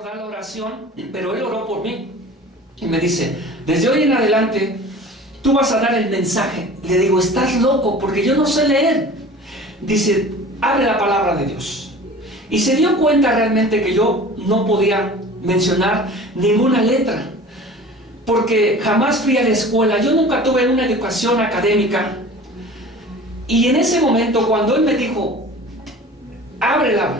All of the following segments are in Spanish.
recordar la oración, pero él oró por mí. Y me dice, desde hoy en adelante, tú vas a dar el mensaje. Le digo, estás loco, porque yo no sé leer. Dice, abre la palabra de Dios. Y se dio cuenta realmente que yo no podía mencionar ninguna letra, porque jamás fui a la escuela. Yo nunca tuve una educación académica. Y en ese momento, cuando él me dijo, ábrela,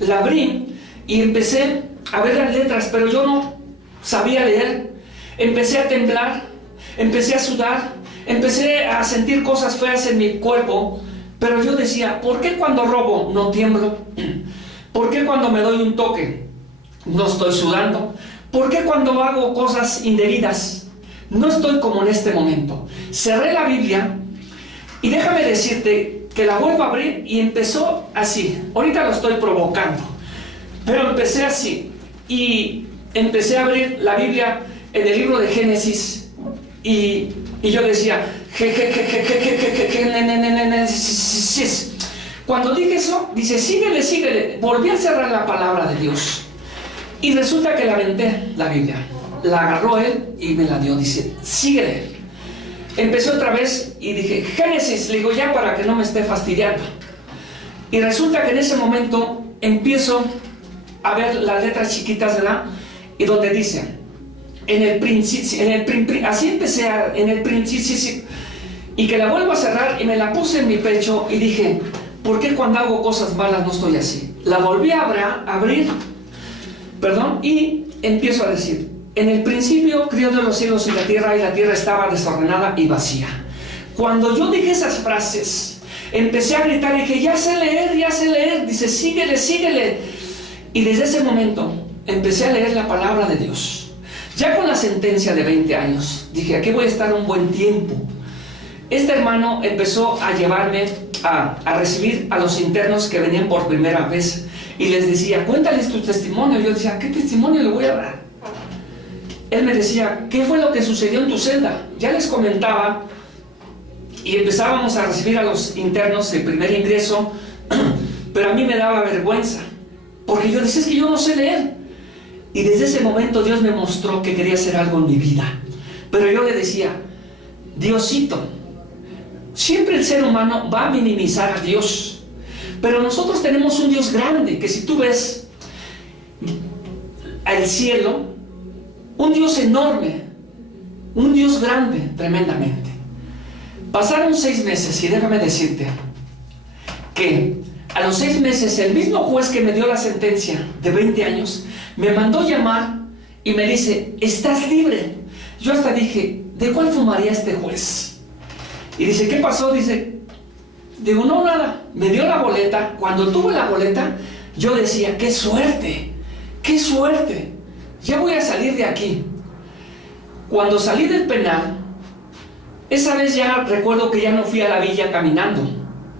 la abrí y empecé a ver las letras, pero yo no sabía leer. Empecé a temblar, empecé a sudar, empecé a sentir cosas feas en mi cuerpo, pero yo decía, ¿por qué cuando robo no tiemblo? ¿Por qué cuando me doy un toque no estoy sudando? ¿Por qué cuando hago cosas indebidas no estoy como en este momento? Cerré la Biblia y déjame decirte que la vuelvo a abrir y empezó así. Ahorita lo estoy provocando, pero empecé así y empecé a abrir la Biblia en el libro de Génesis y yo decía cuando dije eso, dice síguele, síguele. Volví a cerrar la palabra de Dios y resulta que la aventé la Biblia, la agarró él y me la dio. Dice síguele. Empezó otra vez y dije Génesis, le digo ya para que no me esté fastidiando. Y resulta que en ese momento empiezo a ver las letras chiquitas, ¿verdad? Y donde dice en el principio, así empecé en el principio, y que la vuelvo a cerrar y me la puse en mi pecho y dije, ¿por qué cuando hago cosas malas no estoy así? La volví a abrir, y empiezo a decir, en el principio crió Dios los cielos y la tierra estaba desordenada y vacía. Cuando yo dije esas frases, empecé a gritar y dije, ya sé leer. Dice, síguele, síguele. Y desde ese momento empecé a leer la palabra de Dios. Ya con la sentencia de 20 años, dije, aquí voy a estar un buen tiempo. Este hermano empezó a llevarme a recibir a los internos que venían por primera vez. Y les decía, cuéntales tu testimonio. Yo decía, ¿qué testimonio le voy a dar? Él me decía, ¿qué fue lo que sucedió en tu celda? Ya les comentaba y empezábamos a recibir a los internos el primer ingreso, pero a mí me daba vergüenza, porque yo decía, es que yo no sé leer. Y desde ese momento Dios me mostró que quería hacer algo en mi vida. Pero yo le decía, Diosito, siempre el ser humano va a minimizar a Dios, pero nosotros tenemos un Dios grande, que si tú ves al cielo, un Dios enorme, un Dios grande, tremendamente. Pasaron 6 meses y déjame decirte que a los 6 meses el mismo juez que me dio la sentencia de 20 años me mandó llamar y me dice, estás libre. Yo hasta dije, ¿de cuál fumaría este juez? Y dice, ¿qué pasó? Digo, no, nada. Me dio la boleta. Cuando tuve la boleta, yo decía, ¡qué suerte! ¡Qué suerte! Ya voy a salir de aquí. Cuando salí del penal, esa vez ya recuerdo que ya no fui a la villa caminando.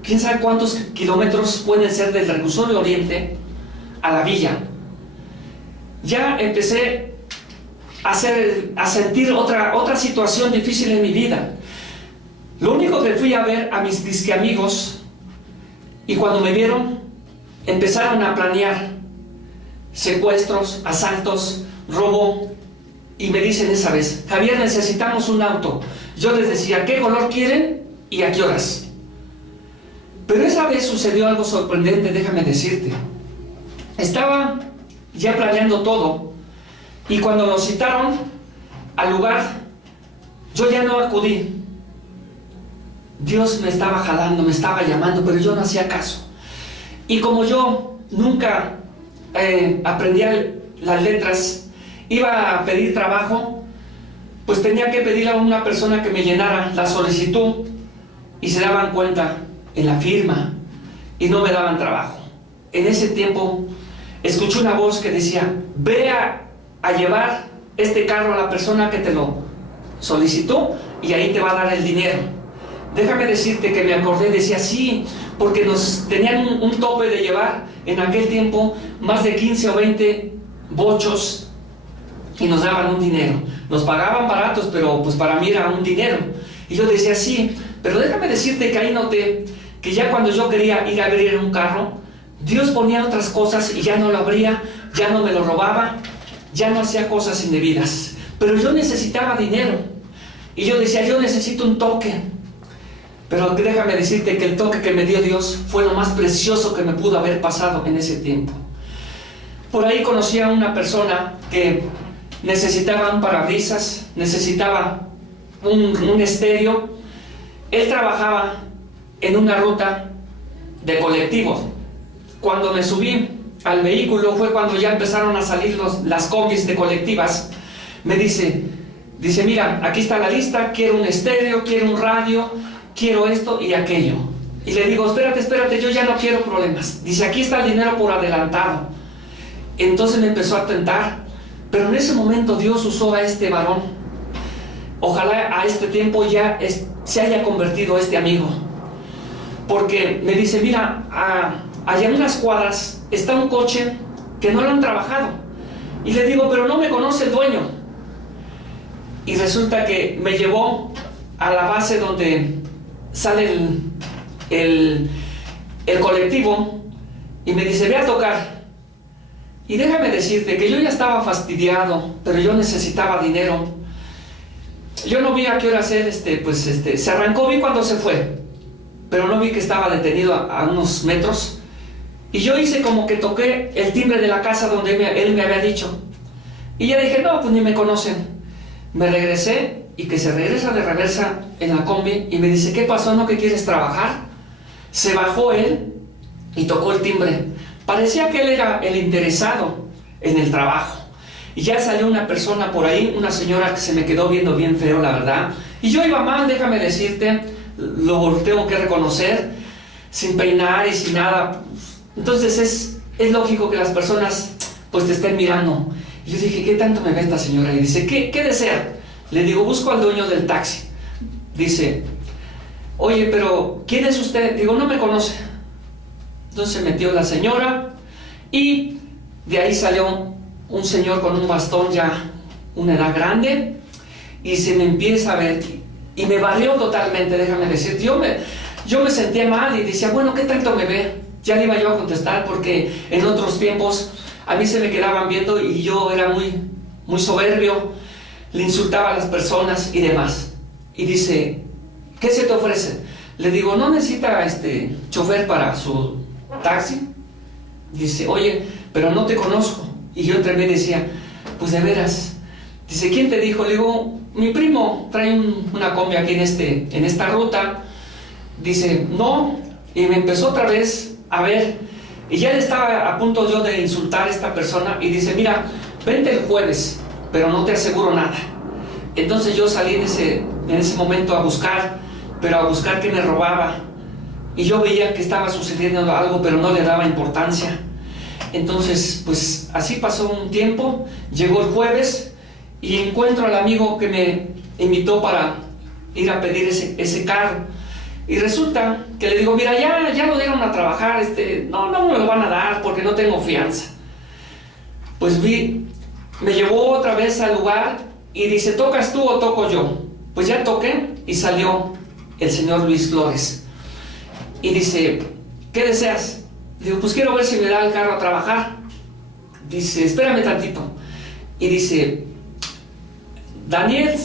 ¿Quién sabe cuántos kilómetros pueden ser del Reclusorio Oriente a la villa? Ya empecé a sentir otra situación difícil en mi vida. Lo único que fui a ver a mis disque amigos, y cuando me vieron, empezaron a planear secuestros, asaltos, robo, y me dicen esa vez, Javier, necesitamos un auto. Yo les decía, ¿qué color quieren y a qué horas? Pero esa vez sucedió algo sorprendente, déjame decirte. Estaba ya planeando todo, y cuando nos citaron al lugar, yo ya no acudí. Dios me estaba jalando, me estaba llamando, pero yo no hacía caso. Y como yo nunca aprendía las letras, iba a pedir trabajo, pues tenía que pedirle a una persona que me llenara la solicitud, y se daban cuenta en la firma y no me daban trabajo. En ese tiempo escuché una voz que decía, ve a llevar este carro a la persona que te lo solicitó y ahí te va a dar el dinero. Déjame decirte que me acordé, decía sí, porque nos tenían un tope de llevar en aquel tiempo más de 15 o 20 bochos y nos daban un dinero. Nos pagaban baratos, pero pues para mí era un dinero. Y yo decía sí, pero déjame decirte que ahí noté que ya cuando yo quería ir a abrir un carro, Dios ponía otras cosas y ya no lo abría ya no me lo robaba, ya no hacía cosas indebidas. Pero yo necesitaba dinero. Y yo decía, yo necesito un toque. Pero déjame decirte que el toque que me dio Dios fue lo más precioso que me pudo haber pasado en ese tiempo. Por ahí conocí a una persona que necesitaba un parabrisas, necesitaba un estéreo. Él trabajaba en una ruta de colectivos. Cuando me subí al vehículo fue cuando ya empezaron a salir las combis de colectivas. Me dice, mira, aquí está la lista, quiero un estéreo, quiero un radio, quiero esto y aquello. Y le digo, espérate, yo ya no quiero problemas. Dice, aquí está el dinero por adelantado. Entonces me empezó a tentar, pero en ese momento Dios usó a este varón. Ojalá a este tiempo ya se haya convertido este amigo. Porque me dice, mira, allá en unas cuadras está un coche que no lo han trabajado. Y le digo, pero no me conoce el dueño. Y resulta que me llevó a la base donde sale el colectivo y me dice, ve a tocar. Y déjame decirte que yo ya estaba fastidiado, pero yo necesitaba dinero. Yo no vi a qué hora hacer, se arrancó, vi cuando se fue, pero no vi que estaba detenido a unos metros. Y yo hice como que toqué el timbre de la casa donde él me había dicho. Y ya dije, no, pues ni me conocen. Me regresé y que se regresa de reversa en la combi y me dice, ¿qué pasó? ¿No que quieres trabajar? Se bajó él y tocó el timbre. Parecía que él era el interesado en el trabajo. Y ya salió una persona por ahí, una señora que se me quedó viendo bien feo, la verdad. Y yo iba mal, déjame decirte, lo tengo que reconocer, sin peinar y sin nada. Entonces es lógico que las personas pues te estén mirando. Y yo dije, ¿qué tanto me ve esta señora? Y dice, ¿qué desea? Le digo, busco al dueño del taxi. Dice, oye, pero ¿quién es usted? Digo, no me conoce. Entonces se metió la señora y de ahí salió un señor con un bastón, ya una edad grande, y se me empieza a ver y me barrió totalmente, déjame decir. Yo me sentía mal y decía, bueno, ¿qué tanto me ve? Ya le iba yo a contestar porque en otros tiempos a mí se me quedaban viendo y yo era muy soberbio, le insultaba a las personas y demás. Y dice, ¿qué se te ofrece? Le digo, ¿no necesita chofer para su taxi? Dice, oye, pero no te conozco. Y yo entre mí decía, pues de veras. Dice, ¿quién te dijo? Le digo, mi primo trae una combi aquí en esta ruta. Dice, no. Y me empezó otra vez a ver. Y ya le estaba a punto yo de insultar a esta persona. Y dice, mira, vente el jueves, pero no te aseguro nada. Entonces yo salí en ese momento a buscar, pero a buscar que me robaba. Y yo veía que estaba sucediendo algo, pero no le daba importancia. Entonces, pues así pasó un tiempo, llegó el jueves y encuentro al amigo que me invitó para ir a pedir ese carro. Y resulta que le digo, mira, ya lo dieron a trabajar, no me lo van a dar porque no tengo fianza. Pues me llevó otra vez al lugar y dice, ¿tocas tú o toco yo? Pues ya toqué y salió el señor Luis Flores. Y dice, ¿qué deseas? Digo, pues quiero ver si me da el carro a trabajar. Dice, espérame tantito. Y dice, Daniel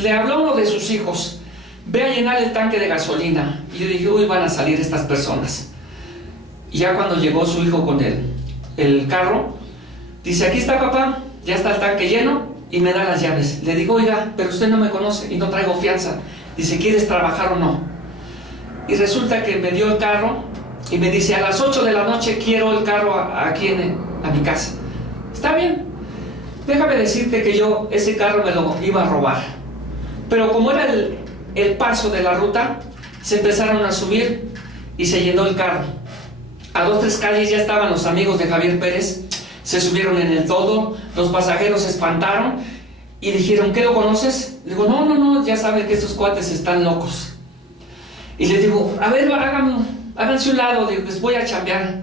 le habló a uno de sus hijos, ve a llenar el tanque de gasolina. Y yo dije, uy, van a salir estas personas. Y ya cuando llegó su hijo con el carro, dice, aquí está papá, ya está el tanque lleno, y me da las llaves. Le digo, oiga, pero usted no me conoce y no traigo fianza. Dice, ¿quieres trabajar o no? Y resulta que me dio el carro y me dice, a las 8 de la noche quiero el carro aquí a mi casa. Está bien. Déjame decirte que yo ese carro me lo iba a robar. Pero como era el paso de la ruta, se empezaron a subir y se llenó el carro. A 2 o 3 calles ya estaban los amigos de Javier Pérez, se subieron en el todo, los pasajeros se espantaron y dijeron, ¿qué lo conoces? Le digo, no, ya saben que estos cuates están locos. Y les digo, a ver, háganse un lado, digo, les voy a chambear.